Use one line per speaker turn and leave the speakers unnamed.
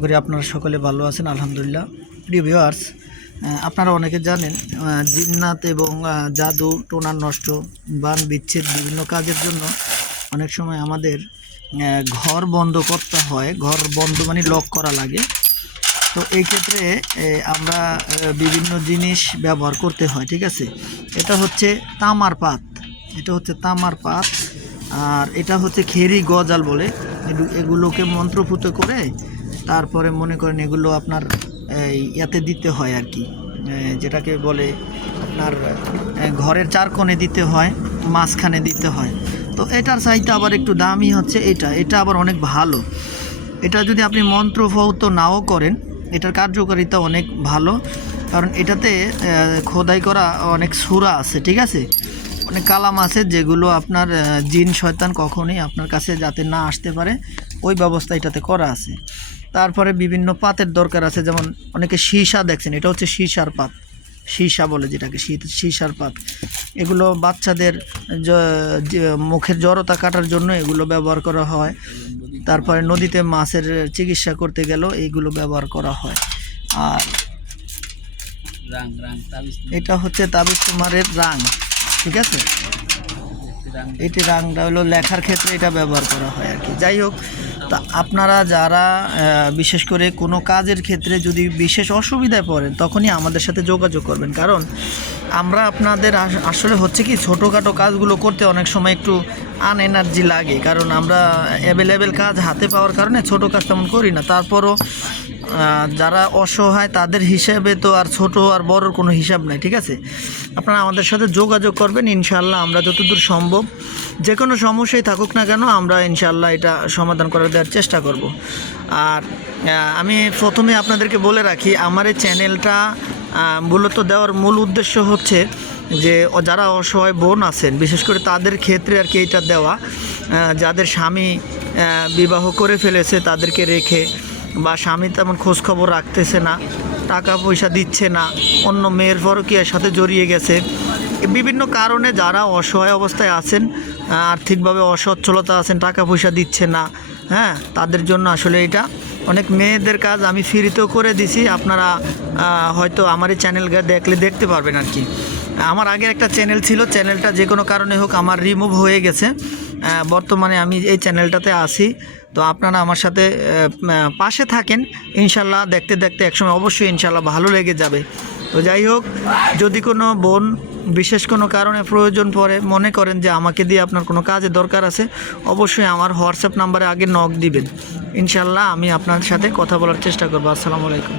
করি আপনারা সকলে ভালো আছেন, আলহামদুলিল্লাহ। প্রিয় ভিউয়ার্স আপনারা অনেকে জানেন জিন্নাত এবং জাদু, টোনার নষ্ট, বান, বিচ্ছেদ বিভিন্ন কাজের জন্য অনেক সময় আমাদের ঘর বন্ধ করতে হয়। ঘর বন্ধ মানে লক করা লাগে। তো এই ক্ষেত্রে আমরা বিভিন্ন জিনিস ব্যবহার করতে হয়, ঠিক আছে? এটা হচ্ছে তামার পাত। এটা হচ্ছে তামার পাত। আর এটা হচ্ছে খেরি গজাল বলে। এগু- এগুলোকে মন্ত্রপুত করে তারপরে মনে করেন এগুলো আপনার ইয়াতে দিতে হয় আর কি। যেটাকে বলে আপনার ঘরের চার কোণে দিতে হয়, মাঝখানে দিতে হয়। তো এটার চাইতে আবার একটু দামি হচ্ছে এটা। এটা আবার অনেক ভালো। এটা যদি আপনি মন্ত্র ফৌত নাও করেন, এটার কার্যকারিতা অনেক ভালো। কারণ এটাতে খোদাই করা অনেক সুরা আছে, ঠিক আছে? অনেক কালাম আছে যেগুলো আপনার জিন, শয়তান কখনোই আপনার কাছে যাতে না আসতে পারে, ওই ব্যবস্থা এটাতে করা আছে। তারপরে বিভিন্ন পাতের দরকার আছে যেমন অনেকে সীসা দেখছেন এটা হচ্ছে সীসার পাত। সীসা বলে যেটাকে শীত- সীসার পাত। এগুলো বাচ্চাদের মুখের জড়তা কাটার জন্য এগুলো ব্যবহার করা হয়। তারপরে নদীতে মাছের চিকিৎসা করতে গেলেও এইগুলো ব্যবহার করা হয়। আর এটা হচ্ছে তাবিজ কুমারের রাং ঠিক আছে? এটি রাংটা হলো লেখার ক্ষেত্রে এটা ব্যবহার করা হয় আর কি। যাই হোক তা আপনারা যারা বিশেষ করে কোনো কাজের ক্ষেত্রে যদি বিশেষ অসুবিধায় পড়েন, তখনই আমাদের সাথে যোগাযোগ করবেন। কারণ আমরা আপনাদের আসলে হচ্ছে কি, ছোটোখাটো কাজগুলো করতে অনেক সময় একটু আন এনার্জি লাগে। কারণ আমরা অ্যাভেলেবেল কাজ হাতে পাওয়ার কারণে ছোট কাজ তেমন করি না। তারপরও যারা অসহায়, তাদের হিসাবে তো আর ছোট আর বড়র কোনো হিসাব নাই, ঠিক আছে? আপনারা আমাদের সাথে যোগাযোগ করবেন। ইনশাল্লাহ আমরা যতদূর সম্ভব যে কোনো সমস্যাই থাকুক না কেন, আমরা ইনশাল্লাহ এটা সমাধান করে দেওয়ার চেষ্টা করব। আর আমি প্রথমে আপনাদেরকে বলে রাখি, আমার এই চ্যানেলটা মূলত দেওয়ার মূল উদ্দেশ্য হচ্ছে যে যারা অসহায় বোন আছেন, বিশেষ করে তাদের ক্ষেত্রে আর কি এটা দেওয়া যাদের স্বামী বিবাহ করে ফেলেছে, তাদেরকে রেখে বা স্বামী তেমন খোঁজখবর রাখতেছে না, টাকা পয়সা দিচ্ছে না, অন্য মেয়ের পরকীয়ার সাথে জড়িয়ে গেছে বিভিন্ন কারণে যারা অসহায় অবস্থায় আছেন, আর্থিকভাবে অসচ্ছলতা আছেন, টাকা পয়সা দিচ্ছে না হ্যাঁ তাদের জন্য আসলে এটা অনেক মেয়েদের কাজ আমি ফ্রিতেও করে দিছি। আপনারা হয়তো আমার এই চ্যানেল দেখলে দেখতে পারবেন আর কি। আমার আগে একটা চ্যানেল ছিল চ্যানেলটা যে কোনো কারণে হোক আমার রিমুভ হয়ে গেছে। বর্তমানে আমি এই চ্যানেলটাতে আছি। তো আপনারা আমার সাথে পাশে থাকেন। ইনশাল্লাহ দেখতে দেখতে একসময় অবশ্যই ইনশাল্লাহ ভালো লেগে যাবে। তো যাই হোক, যদি কোনো বোন বিশেষ কোনো কারণে প্রয়োজন পড়ে, মনে করেন যে আমাকে দিয়ে আপনার কোনো কাজে দরকার আছে, অবশ্যই আমার হোয়াটসঅ্যাপ নাম্বারে আগে নক দিবেন। ইনশাল্লাহ আমি আপনার সাথে কথা বলার চেষ্টা করব। আসসালামু আলাইকুম।